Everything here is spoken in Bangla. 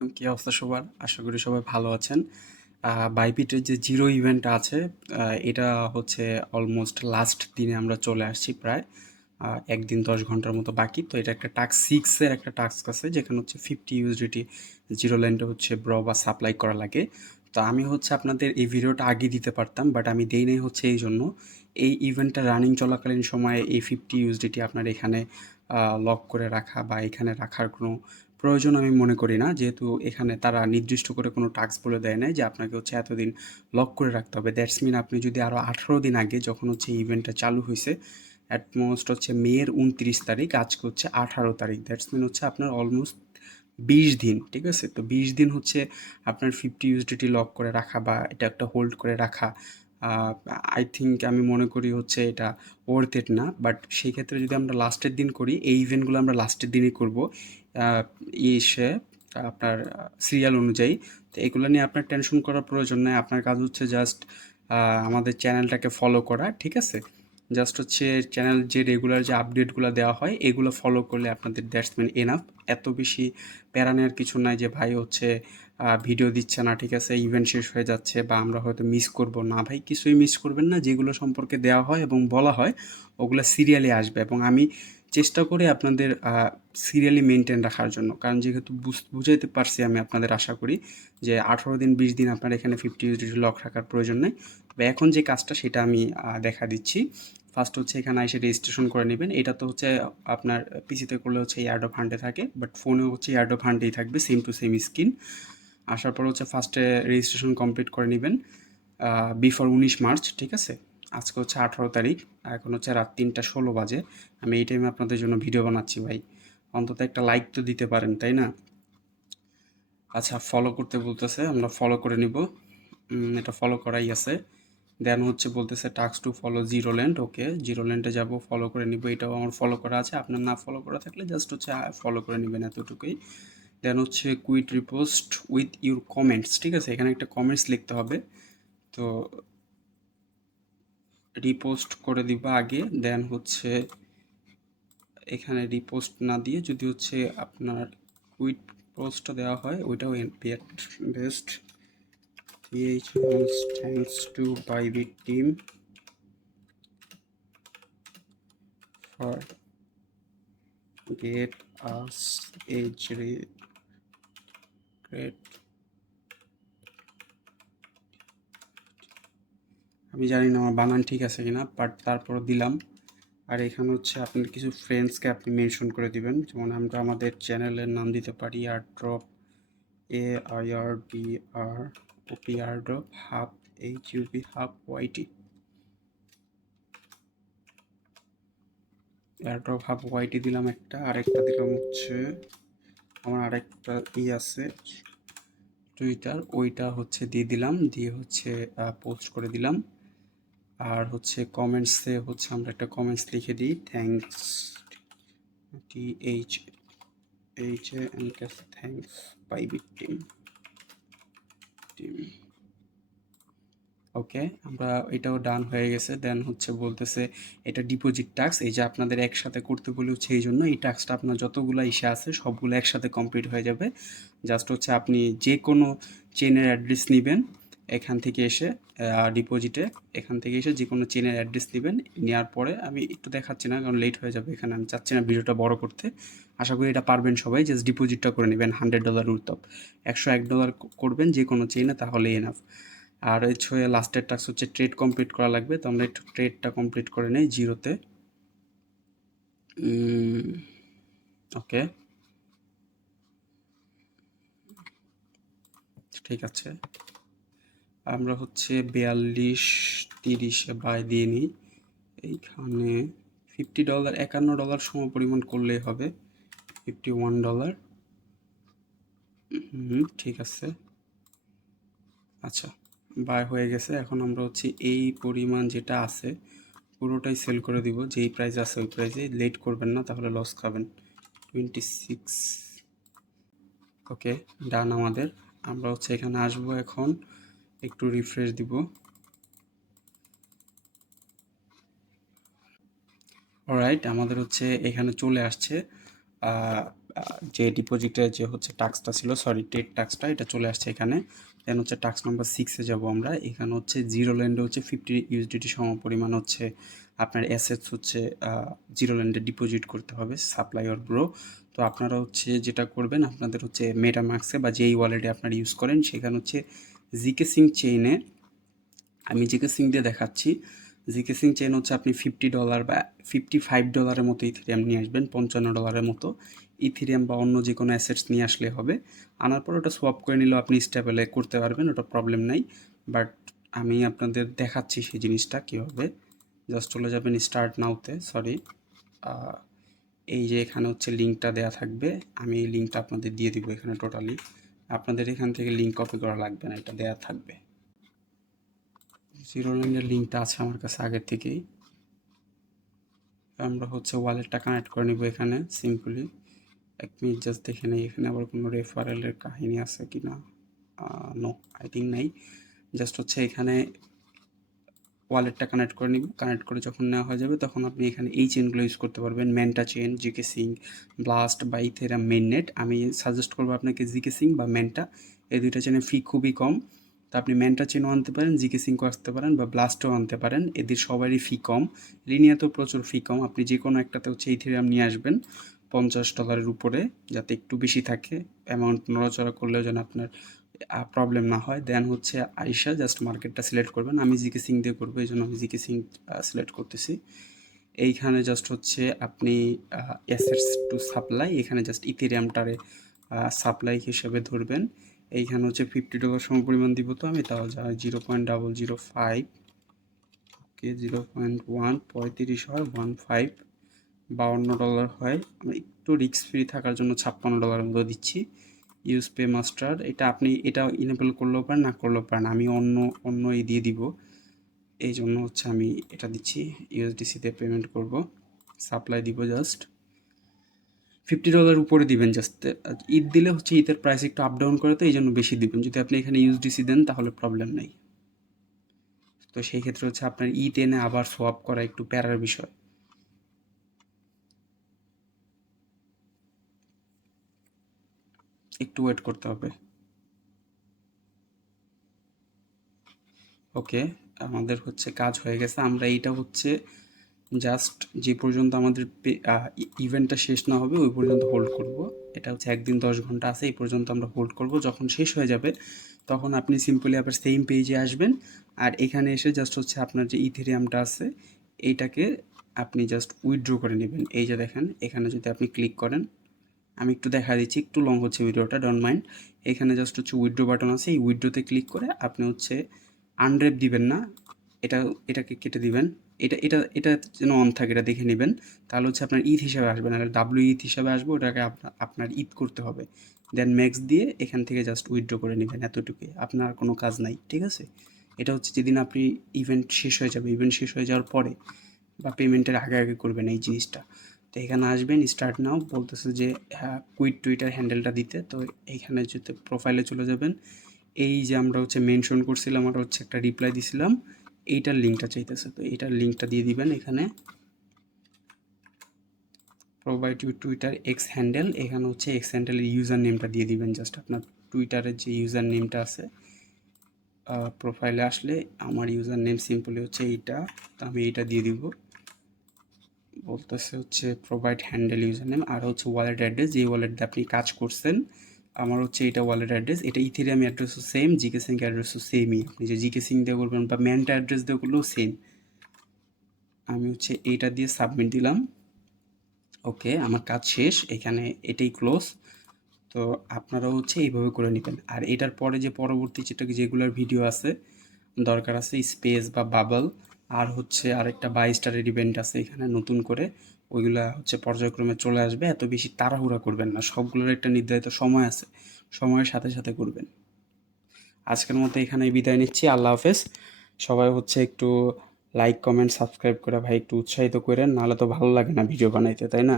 কি অবস্থা সবার? আশা করি সবাই ভালো আছেন। বাইবিটের যে জিরো ইভেন্টটা আছে, এটা হচ্ছে অলমোস্ট লাস্ট দিনে আমরা চলে আসছি প্রায়। ১ দিন ১০ ঘন্টার মতো বাকি। তো এটা একটা টাস্ক 6 এর একটা টাস্ক আছে যেখানে হচ্ছে 50 ইউএসডিটি জিরো ল্যান্ডে হচ্ছে বা সাপ্লাই করা লাগে। তো আমি হচ্ছে আপনাদের এই ভিডিওটা আগে দিতে পারতাম, বাট আমি দেই নাই হচ্ছে এইজন্য। এই ইভেন্টটা রানিং চলাকালীন সময়ে এই 50 ইউএসডিটি আপনার এখানে লক করে রাখা বা এখানে রাখার কোনো প্রয়োজন আমি মনে করি না, যেহেতু এখানে তারা নির্দিষ্ট করে কোনো টাস্ক বলে দেয় নাই যে আপনাকে হচ্ছে এতদিন লক করে রাখতে হবে। দ্যাটস মিন আপনি যদি আরও 18 দিন আগে যখন হচ্ছে ইভেন্টটা চালু হয়েছে, অ্যাট মোস্ট হচ্ছে মের 29 তারিখ, আজকে হচ্ছে 18 তারিখ, দ্যাটস মিন হচ্ছে আপনার অলমোস্ট 20 দিন, ঠিক আছে? তো 20 দিন হচ্ছে আপনার 50 ইউএসডিটি লক করে রাখা বা এটা একটা হোল্ড করে রাখা, আই থিঙ্ক আমি মনে করি হচ্ছে এটা ওর্থ ইট না। বাট সেই ক্ষেত্রে যদি আমরা লাস্টের দিন করি, এই ইভেন্টগুলো আমরা লাস্টের দিনই করব ইসে আপনার সিরিয়াল অনুযায়ী। তো এগুলো নিয়ে আপনার টেনশন করার প্রয়োজন নেই। আপনার কাজ হচ্ছে জাস্ট আমাদের চ্যানেলটাকে ফলো করা, ঠিক আছে? জাস্ট হচ্ছে চ্যানেল যে রেগুলার যে আপডেটগুলো দেওয়া হয় এগুলো ফলো করলে আপনাদের দ্যাটস মিন এনাফ। এত বেশি প্যারা নেওয়ার কিছু নাই যে ভাই হচ্ছে ভিডিও দিচ্ছে না, ঠিক আছে, ইভেন্ট শেষ হয়ে যাচ্ছে বা আমরা হয়তো মিস করব না। ভাই কিছুই মিস করবেন না, যেগুলো সম্পর্কে দেওয়া হয় এবং বলা হয় ওগুলো সিরিয়ালি আসবে এবং আমি চেষ্টা করি আপনাদের সিরিয়ালি মেনটেন রাখার জন্য। কারণ যেহেতু বুঝাইতে পারছি আমি আপনাদের, আশা করি যে 18 দিন 20 দিন আপনার এখানে 50 ইউএসডি লক রাখার প্রয়োজন নেই। তবে এখন যে কাজটা সেটা আমি দেখা দিচ্ছি। ফার্স্ট হচ্ছে এখানে এসে রেজিস্ট্রেশন করে নেবেন। এটা তো হচ্ছে আপনার পিসিতে করলে হচ্ছে এয়ারড্রপ হান্টে থাকে, বাট ফোনেও হচ্ছে এয়ারড্রপ হান্টেই থাকবে, সেম টু সেম স্ক্রিন। আসার পর হচ্ছে ফার্স্টে রেজিস্ট্রেশন কমপ্লিট করে নেবেন বিফোর 19 মার্চ, ঠিক আছে? আজকে হচ্ছে 18 তারিখ, এখন হচ্ছে রাত 3টা 16 বাজে। আমি এই টাইমে আপনাদের জন্য ভিডিও বানাচ্ছি ভাই। অন্তত একটা লাইক তো দিতে পারেন, তাই না? আচ্ছা, ফলো করতে বলতেছে, আমরা ফলো করে নিব। এটা ফলো করাই আছে। দেন হচ্ছে বলতেছে task to follow zero land. Okay, zero ল্যান্ডে যাবো, ফলো করে নিব। এটাও আমার ফলো করা আছে। আপনার না ফলো করা থাকলে জাস্ট হচ্ছে ফলো করে নেবেন, এতটুকুই। দেন হচ্ছে quote repost with your comments, ঠিক আছে? এখানে একটা কমেন্টস লিখতে হবে। তো রিপোস্ট করে দিবা আগে, দেন হচ্ছে এখানে রিপোস্ট না দিয়ে যদি হচ্ছে আপনার কুইট পোস্টটা দেওয়া হয় ওইটাও best. Thanks to Bybit team for get us a great. আমি জানি না আমার বানান ঠিক আছে কিনা, বাট তারপরও দিলাম। আর এখানে হচ্ছে আপনার কিছু ফ্রেন্ডসকে আপনি মেনশন করে দিবেন, যেমন আমরা আমাদের চ্যানেলের নাম দিতে পারি আর drop AIRDR OPR drop hub HUB hub YT. Airdrop hub YT দিলাম একটা, আরেকটা দিলাম হচ্ছে আমার আরেকটা আছে টুইটার, ওইটা হচ্ছে দিয়ে দিলাম, দিয়ে হচ্ছে পোস্ট করে দিলাম। আর হচ্ছে কমেন্টসে হচ্ছে আমরা একটা কমেন্টস লিখে দিই, thanks THHANK, thanks Bybit team. Okay, আমরা এটাও ডান হয়ে গেছে। দেন হচ্ছে বলতেছে এটা ডিপোজিট টাস্ক, এই যে আপনাদের একসাথে করতে বলে হচ্ছে এই জন্য এই টাস্কটা আপনার যতগুলো ইসে আছে সবগুলো একসাথে কমপ্লিট হয়ে যাবে। জাস্ট হচ্ছে আপনি যে কোনো চেনের অ্যাড্রেস নেবেন এখান থেকে এসে ডিপোজিটে, এখান থেকে এসে যে কোনো চেনের অ্যাড্রেস নেবেন। নেওয়ার পরে আমি একটু দেখাচ্ছি না কারণ লেট হয়ে যাবে, এখানে আমি চাচ্ছি না ভিডিওটা বড় করতে। আশা করি এটা পারবেন সবাই। জাস্ট ডিপোজিটটা করে নেবেন $100 উর্তব, $101 করবেন যে কোনো চেনে, তাহলে এনাফ। আর হচ্ছে লাস্টের টাস্ক হচ্ছে ট্রেড কমপ্লিট করা লাগবে, তো আমরা একটু ট্রেডটা কমপ্লিট করে নেই জিরোতে। ওকে, ঠিক আছে। আমরা হচ্ছে 42-30-এ বাই দিয়ে নিই। এইখানে $50, $51 সম পরিমাণ করলেই হবে। $51। ঠিক আছে। আচ্ছা, বাই হয়ে গেছে। এখন আমরা হচ্ছে এই পরিমাণ যেটা আছে পুরোটাই সেল করে দিব, যেই প্রাইস আছে ওই প্রাইসে। লেট করবেন না, তাহলে লস খাবেন। 26। ওকে, ডান আমাদের। আমরা হচ্ছে এখানে আসবো, এখন একটু রিফ্রেশ দিব। অলরাইট, আমাদের হচ্ছে এখানে চলে আসছে যে ডিপোজিটের যে হচ্ছে টাস্কটা ছিল, সরি ট্রেড টাস্কটা, এটা চলে আসছে এখানে। দেন হচ্ছে টাস্ক নাম্বার 6-এ যাবো আমরা। এখানে হচ্ছে জিরো ল্যান্ডে হচ্ছে 50 ইউএসডিটি সমপরিমাণ হচ্ছে আপনার অ্যাসেটস হচ্ছে জিরো ল্যান্ডে ডিপোজিট করতে হবে, সাপ্লাই অর ব্রো। তো আপনারা হচ্ছে যেটা করবেন, আপনাদের হচ্ছে মেটামাক্সে বা যেই ওয়ালেটে আপনারা ইউজ করেন সেখানে হচ্ছে জিকে সিং চেইনে, আমি জিকে সিং দিয়ে দেখাচ্ছি। জিকে সিং চেইন হচ্ছে আপনি $50 বা $55 মতো ইথেরিয়াম নিয়ে আসবেন, $55 মতো ইথেরিয়াম বা অন্য যে কোনো অ্যাসেটস নিয়ে আসলে হবে। আনার পর ওটা সোয়াপ করে নিলেও আপনি স্টেবলে করতে পারবেন, ওটা প্রবলেম নাই। বাট আমি আপনাদের দেখাচ্ছি সেই জিনিসটা কীভাবে। জাস্ট চলে যাবেন স্টার্ট নাওতে, সরি, এই যে এখানে হচ্ছে লিঙ্কটা দেওয়া থাকবে, আমি এই লিঙ্কটা আপনাদের দিয়ে দিব এখানে টোটালি। আপনাদের এখান থেকে লিঙ্ক কপি করা লাগবে না, এটা দেওয়া থাকবে। জিরো ল্যান্ডের লিঙ্কটা আছে আমার কাছে আগের থেকেই। আমরা হচ্ছে ওয়ালেটটা কানেক্ট করে নিব এখানে সিম্পলি। এক মিনিট জাস্ট দেখে নেই এখানে আবার কোনো রেফারেলের কাহিনী আছে কি না। নো, আই থিঙ্ক নেই। জাস্ট হচ্ছে এখানে ওয়ালেটটা কানেক্ট করে নিব। কানেক্ট করে যখন নেওয়া হয়ে যাবে তখন আপনি এখানে এই চেনগুলো ইউজ করতে পারবেন, ম্যান্টা চেন, জিকে সিং, ব্লাস্ট বা ইথেরিয়াম মেইননেট। আমি সাজেস্ট করবো আপনাকে জিকে সিং বা ম্যান্টা, এই দুইটা চেনের ফি খুবই কম। তো আপনি ম্যান্টা চেনও আনতে পারেন, জিকে সিংও আসতে পারেন বা ব্লাস্টও আনতে পারেন, এদের সবারই ফি কম। লিনিয়াতেও প্রচুর ফি কম। আপনি যে কোনো একটাতে হচ্ছে ইথেরিয়াম নিয়ে আসবেন $50 উপরে, যাতে একটু বেশি থাকে, অ্যামাউন্ট নড়াচড়া করলেও যেন আপনার প্রবলেম না হয়। দেন হচ্ছে আইসা জাস্ট মার্কেটটা সিলেক্ট করবেন। আমি জিকে সিং দিয়ে করবো, এই জন্য আমি জিকে সিং সিলেক্ট করতেছি। এইখানে জাস্ট হচ্ছে আপনি অ্যাসেটস টু সাপ্লাই, এখানে জাস্ট ইথেরিয়ামটারে সাপ্লাই হিসেবে ধরবেন। এইখানে হচ্ছে $50 সমপরিমাণ দিব, তো আমি তাও যা 0.005, ওকে 0.1, 35 হয়, 15, $52 হয়। আমি একটু রিস্ক ফ্রি থাকার জন্য $56 মতো দিচ্ছি। ইউজ পে মাস্টার, এটা আপনি এটা ইনেবল করলেও পারেন, না করলেও পারেন। আমি অন্য দিয়ে দিব, এই জন্য হচ্ছে আমি এটা দিচ্ছি। ইউএসডিসিতে পেমেন্ট করব, সাপ্লাই দিব জাস্ট $50 উপরে দিবেন। জাস্ট ঈদ দিলে হচ্ছে ঈদের প্রাইস একটু আপ ডাউন করে, তো এই জন্য বেশি দিবেন। যদি আপনি এখানে ইউএসডিসি দেন তাহলে প্রবলেম নেই। তো সেই ক্ষেত্রে হচ্ছে আপনার ঈদ এনে আবার সোয়াপ করা একটু প্যারার বিষয়। একটু ওয়েট করতে হবে। ওকে, আমাদের হচ্ছে কাজ হয়ে গেছে। আমরা এইটা হচ্ছে জাস্ট যে পর্যন্ত আমাদের ইভেন্টটা শেষ না হবে ওই পর্যন্ত হোল্ড করব। এটা হচ্ছে 1 দিন 10 ঘন্টা আছে, এই পর্যন্ত আমরা হোল্ড করব। যখন শেষ হয়ে যাবে তখন আপনি সিম্পলি আবার সেম পেজে আসবেন, আর এখানে এসে জাস্ট হচ্ছে আপনার যে ইথেরিয়ামটা আছে এইটাকে আপনি জাস্ট উইথড্র করে নেবেন। এই যে দেখেন এখানে যদি আপনি ক্লিক করেন, আমি একটু দেখা দিচ্ছি, একটু লং হচ্ছে ভিডিওটা, ডোন্ট মাইন্ড। এখানে জাস্ট হচ্ছে উইথড্র বাটন আছে, এই উইথড্রোতে ক্লিক করে আপনি হচ্ছে আনরেপ দিবেন না, এটা এটাকে কেটে দিবেন। এটা যেন অন থাকে, এটা দেখে নেবেন। তাহলে হচ্ছে আপনার ঈদ হিসাবে আসবে না, ডাব্লিউ ঈদ হিসাবে আসবে, ওটাকে আপনার ঈদ করতে হবে। দেন ম্যাক্স দিয়ে এখান থেকে জাস্ট উইথড্র করে নেবেন, এতটুকুই, আপনার কোনো কাজ নাই, ঠিক আছে। এটা হচ্ছে যেদিন আপনি ইভেন্ট শেষ হয়ে যাবে, ইভেন্ট শেষ হয়ে যাওয়ার পরে বা পেমেন্টের আগে আগে করবেন এই জিনিসটা। তো এখানে আসবেন, স্টার্ট নাও বলতেছে যে হ্যাঁ কুইট টুইটার হ্যান্ডেলটা দিতে। তো এইখানে যদি প্রোফাইলে চলে যাবেন, এই যে আমরা হচ্ছে মেনশন করছিলাম, আমরা হচ্ছে একটা রিপ্লাই দিছিলাম, এইটার লিঙ্কটা চাইতেছে, তো এইটার লিঙ্কটা দিয়ে দিবেন এখানে। Provide you Twitter X handle, এখানে হচ্ছে এক্স হ্যান্ডেলের ইউজার নেমটা দিয়ে দিবেন। জাস্ট আপনার টুইটারের যে ইউজার নেমটা আছে, প্রোফাইলে আসলে আমার ইউজার নেম সিম্পলি হচ্ছে এইটা, তো আমি এইটা দিয়ে দিব। বলতেছে হচ্ছে প্রোভাইড হ্যান্ডেল ইউজার নেম, আর হচ্ছে ওয়ালেট অ্যাড্রেস, যে ওয়ালেট দিয়ে আপনি কাজ করছেন। আমার হচ্ছে এটা ওয়ালেট অ্যাড্রেস, এটা ইথেরিয়াম অ্যাড্রেসও সেম, জিকে সিং অ্যাড্রেসও সেমই। আপনি যে জিকে সিং দিয়ে করবেন বা ম্যান্টা অ্যাড্রেস দিয়ে করলেও সেম। আমি হচ্ছে এইটা দিয়ে সাবমিট দিলাম। ওকে, আমার কাজ শেষ, এখানে এটাই ক্লোজ। তো আপনারাও হচ্ছে এইভাবে করে নেবেন। আর এটার পরে যে পরবর্তী যেগুলোর ভিডিও আছে দরকার আছে, স্পেস বা বাবল, আর হচ্ছে আরেকটা 22 স্টারের ইভেন্ট আছে এখানে নতুন করে, ওইগুলা হচ্ছে পর্যায়ক্রমে চলে আসবে। এত বেশি তাড়াহুড়া করবেন না, সবগুলোর একটা নির্ধারিত সময় আছে, সময়ের সাথে সাথে করবেন। আজকের মতো এখানেই বিদায় নিচ্ছি, আল্লাহ হাফেজ। সবাই হচ্ছে একটু লাইক কমেন্ট সাবস্ক্রাইব করে ভাই একটু উৎসাহিত করেন, নাহলে তো ভালো লাগে না ভিডিও বানাইতে, তাই না?